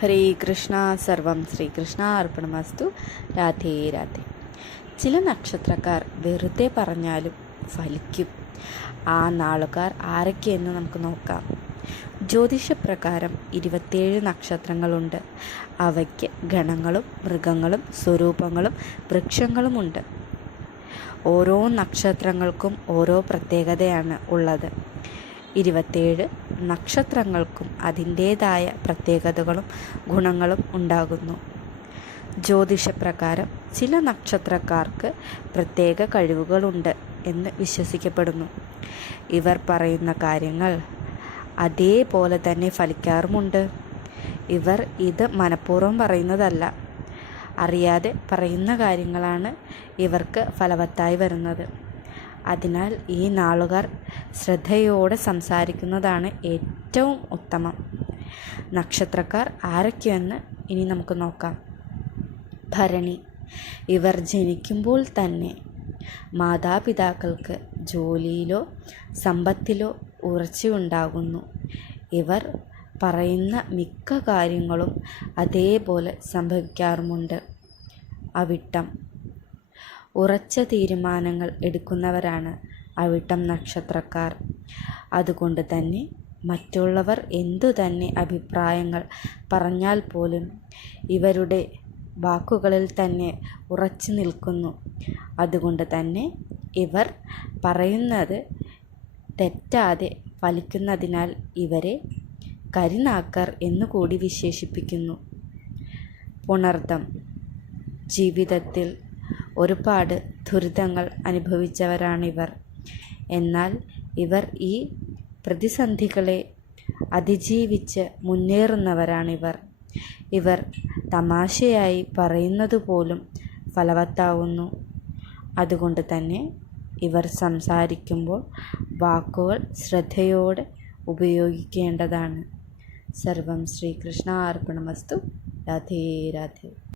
ഹരേ കൃഷ്ണ സർവം ശ്രീകൃഷ്ണ അർപ്പണമസ്തു. രാധേ രാധേ. ചില നക്ഷത്രക്കാർ വെറുതെ പറഞ്ഞാലും ഫലിക്കും. ആ നാളുകാർ ആരൊക്കെയെന്ന് നമുക്ക് നോക്കാം. ജ്യോതിഷപ്രകാരം ഇരുപത്തേഴ് നക്ഷത്രങ്ങളുണ്ട്. അവയ്ക്ക് ഗണങ്ങളും മൃഗങ്ങളും സ്വരൂപങ്ങളും വൃക്ഷങ്ങളുമുണ്ട്. ഓരോ നക്ഷത്രങ്ങൾക്കും ഓരോ പ്രത്യേകതയാണ് ഉള്ളത്. ഇരുപത്തേഴ് നക്ഷത്രങ്ങൾക്കും അതിന്റേതായ പ്രത്യേകതകളും ഗുണങ്ങളും ഉണ്ടാകുന്നു. ജ്യോതിഷപ്രകാരം ചില നക്ഷത്രക്കാർക്ക് പ്രത്യേക കഴിവുകളുണ്ട് എന്ന് വിശ്വസിക്കപ്പെടുന്നു. ഇവർ പറയുന്ന കാര്യങ്ങൾ അതേപോലെ തന്നെ ഫലിക്കാറുമുണ്ട്. ഇവർ ഇത് മനഃപൂർവം പറയുന്നതല്ല. അറിയാതെ പറയുന്ന കാര്യങ്ങളാണ് ഇവർക്ക് ഫലവത്തായി വരുന്നത്. അതിനാൽ ഈ നാളുകാർ ശ്രദ്ധയോടെ സംസാരിക്കുന്നതാണ് ഏറ്റവും ഉത്തമം. നക്ഷത്രക്കാർ ആരൊക്കെയെന്ന് ഇനി നമുക്ക് നോക്കാം. ഭരണി ഇവർ ജനിക്കുമ്പോൾ തന്നെ മാതാപിതാക്കൾക്ക് ജോലിയിലോ സമ്പത്തിലോ ഉറച്ചുണ്ടാകുന്നു. ഇവർ പറയുന്ന മിക്ക കാര്യങ്ങളും അതേപോലെ സംഭവിക്കാറുമുണ്ട്. അവിട്ടം ഉറച്ച തീരുമാനങ്ങൾ എടുക്കുന്നവരാണ് അവിട്ടം നക്ഷത്രക്കാർ. അതുകൊണ്ട് തന്നെ മറ്റുള്ളവർ എന്തു തന്നെ അഭിപ്രായങ്ങൾ പറഞ്ഞാൽ പോലും ഇവരുടെ വാക്കുകളിൽ തന്നെ ഉറച്ചു നിൽക്കുന്നു. അതുകൊണ്ട് തന്നെ ഇവർ പറയുന്നത് തെറ്റാതെ ഫലിക്കുന്നതിനാൽ ഇവരെ കരിനാക്കർ എന്നുകൂടി വിശേഷിപ്പിക്കുന്നു. പുണർദം. ജീവിതത്തിൽ ഒരുപാട് ദുരിതങ്ങൾ അനുഭവിച്ചവരാണിവർ. എന്നാൽ ഇവർ ഈ പ്രതിസന്ധികളെ അതിജീവിച്ച് മുന്നേറുന്നവരാണിവർ. ഇവർ തമാശയായി പറയുന്നത് പോലും ഫലവത്താവുന്നു. അതുകൊണ്ട് തന്നെ ഇവർ സംസാരിക്കുമ്പോൾ വാക്കുകൾ ശ്രദ്ധയോടെ ഉപയോഗിക്കേണ്ടതാണ്. സർവം ശ്രീകൃഷ്ണ അർപ്പണമസ്തു രാധേ രാധേ.